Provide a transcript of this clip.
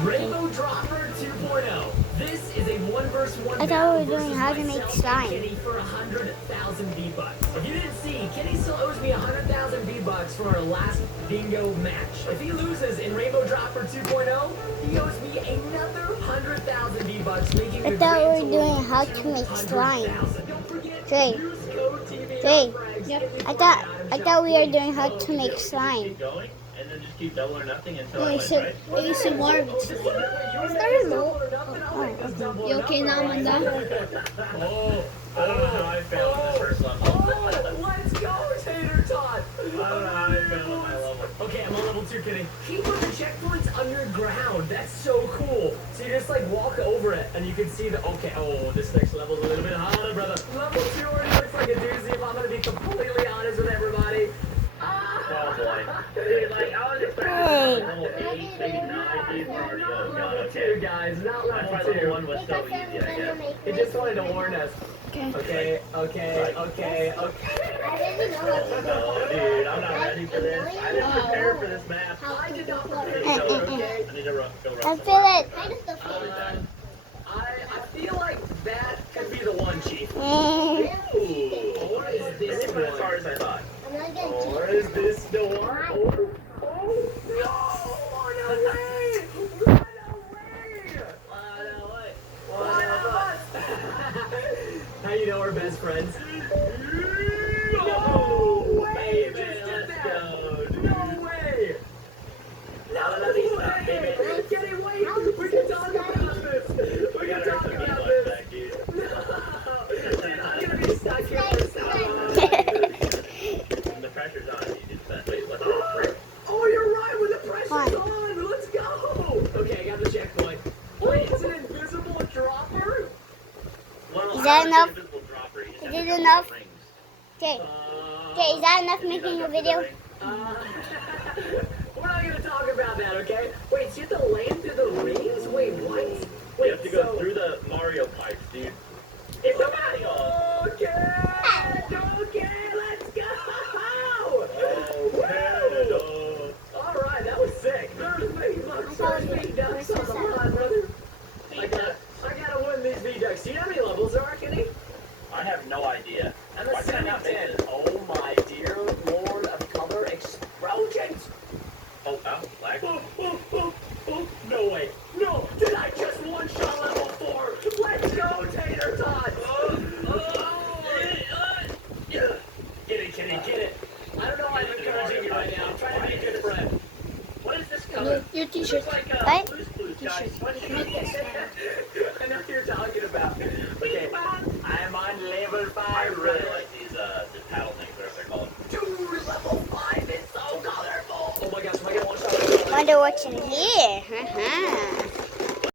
Rainbow Dropper 2.0. This is a 1v1 I thought battle we were doing versus how to make myself and slime. Kenny for 100,000 V-Bucks. If you didn't see, Kenny still owes me 100,000 V-Bucks from our last bingo match. If he loses in Rainbow Dropper 2.0, he owes me another 100,000 V-Bucks, making I the thought grand we were total doing how to make 200,000. slime. Don't forget, Jay. use code TV Jay. Frags. Yep. Get me I $20 thought shop, we were please. doing how to make slime. Keep going, and then just keep double or nothing until No, I you win, said right? you said water with slime. Is that remote? You okay now, Amanda? Oh, I don't know how I failed in this first level. Oh, let's go, Tater Tot! I don't know how I failed on my level. Okay, I'm on level 2, Kenny. Keep with the checkpoints underground. That's so cool. So you just like walk over it and you can see the, okay, oh, this next level's a little bit harder, brother. Level 2 already looks like a doozy if I'm gonna be completely honest with everybody. Oh boy. Dude, like, I was expecting level 8, maybe 9, dude. We're already oh god, Level 2, okay. guys, not That's why level 2. level 1 was so easy, I guess. He just wanted to warn us. Okay. Okay. Oh Mm-mm. no, dude, I'm not ready for this. I didn't prepare for this map. I did not I prepare. need to go, okay? I need to go run I some feel it. I feel like that could be the one, Chief. Mm. Ooh. Or is Maybe this it's not as hard one? as I thought. Or is this the one? Oh, no way! How you know we're best friends? No way! Baby, Just did let's that. go, dude. No way! Now let me stop, baby. Kenny, wait! We can talk about this! We We can gotta talk earn some about V-Bucks this! back, dude. Dude, I'm gonna be stuck here for so long. The pressure's on, you did that. Wait, what the frick? Oh, you're right, when the pressure's Fine. on! Let's go! Okay, I got the checkpoint. Wait, it's an invisible dropper? Well, Is that I would enough? say invisible dropper, you just Is have it to count enough? the rings. Okay. Okay, is that enough Is that making a enough for the video? ring? We're not gonna talk about that, okay? Wait, so you have to land through the rings? Wait, what? You Wait, have to go so- through the Mario pipes, dude. It's a Mario! Okay! Okay, let's go! Oh, Alright, that was sick. There's V-Ducks on the line, brother. I gotta win these V-Ducks. Do you know how many levels there are, Kenny? I have no idea. And Why the can I not make 7-10. this? Oh my dear Lord of color explosions! Oh, lag. Oh, no way. No, did I just one-shot level 4? Let's go, Tater Tot! Get it, Kenny, get it. I don't know why I'm encouraging you right now. I'm trying to be a good friend. What is this color? Your t-shirt. Looks like What? Blue's Clues, guys. I know what you're talking about. Okay, I'm on level 5. I really like these paddle things, whatever they're called. Dude, level 5 is so colorful. Oh my gosh, am I gonna one-shot level 5? Wonder what's in here.